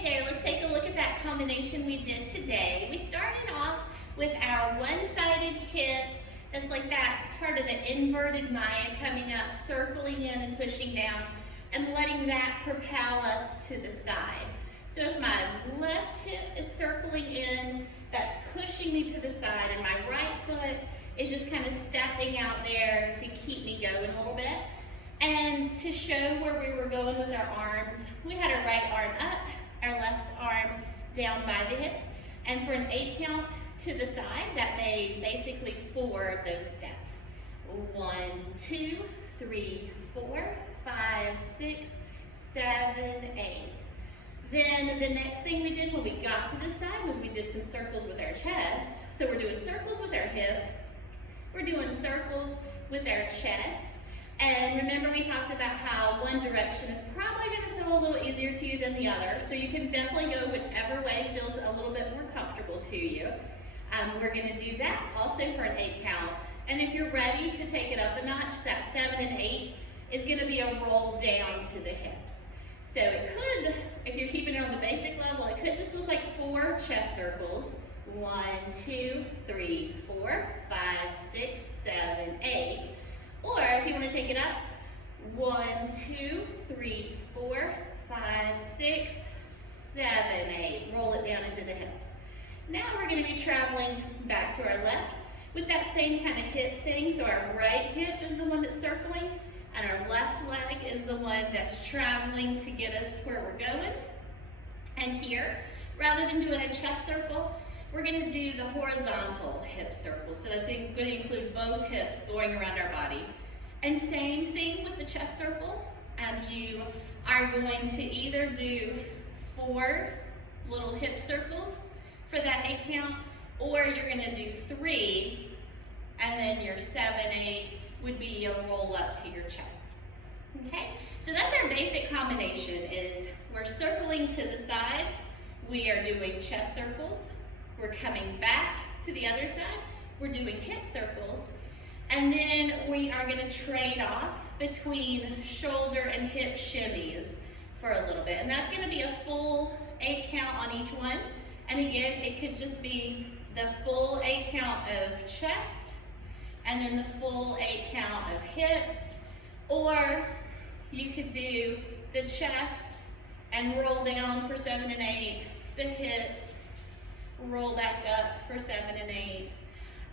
Hey there, let's take a look at that combination we did today. We started off with our one-sided hip. That's like that part of the inverted Maya coming up, circling in and pushing down, and letting that propel us to the side. So if my left hip is circling in, that's pushing me to the side, and my right foot is just kind of stepping out there to keep me going a little bit. And to show where we were going with our arms, we had our right arm up, our left arm down by the hip. And for an 8 count to the side, that made basically 4 of those steps. 1, 2, 3, 4, 5, 6, 7, 8. Then the next thing we did when we got to the side was we did some circles with our chest. So we're doing circles with our hip, we're doing circles with our chest. And remember, we talked about how one direction is probably going to feel a little easier to you than the other. So you can definitely go whichever way feels a little bit more comfortable to you. We're going to do that also for an 8 count. And if you're ready to take it up a notch, that 7 and 8 is going to be a roll down to the hips. So it could, if you're keeping it on the basic level, it could just look like 4 chest circles. 1, 2, 3, 4, 5, 6, 7, 8. Or if you want to take it up, 1, 2, 3, 4, 5, 6, 7, 8. Roll it down into the hips. Now we're going to be traveling back to our left with that same kind of hip thing. So our right hip is the one that's circling, and our left leg is the one that's traveling to get us where we're going. And here, rather than doing a chest circle, we're going to do the horizontal hip circle. So that's going to include both hips going around our body. And same thing with the chest circle. You are going to either do 4 little hip circles for that 8 count, or you're going to do 3, and then your 7, 8 would be your roll up to your chest. Okay? So that's our basic combination is we're circling to the side, we are doing chest circles, we're coming back to the other side, we're doing hip circles, and then we are going to trade off between shoulder and hip shimmies for a little bit. And that's going to be a full 8 count on each one. And again, it could just be the full 8 count of chest, and then the full 8 count of hip, or you could do the chest and roll down for 7 and 8, the hips, roll back up for 7 and 8,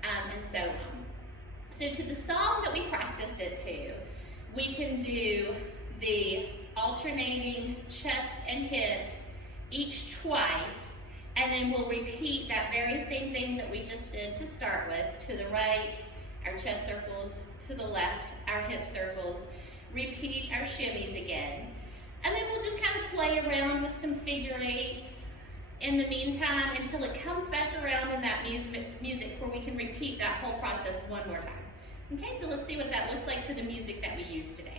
and so on. So to the song that we practiced it to, we can do the alternating chest and hip each twice, and then we'll repeat that very same thing that we just did to start with. To the right, our chest circles, to the left, our hip circles, repeat our shimmies again. And then we'll just kind of play around with some figure 8s in the meantime until it comes back around in that music where we can repeat that whole process one more time. Okay, so let's see what that looks like to the music that we used today.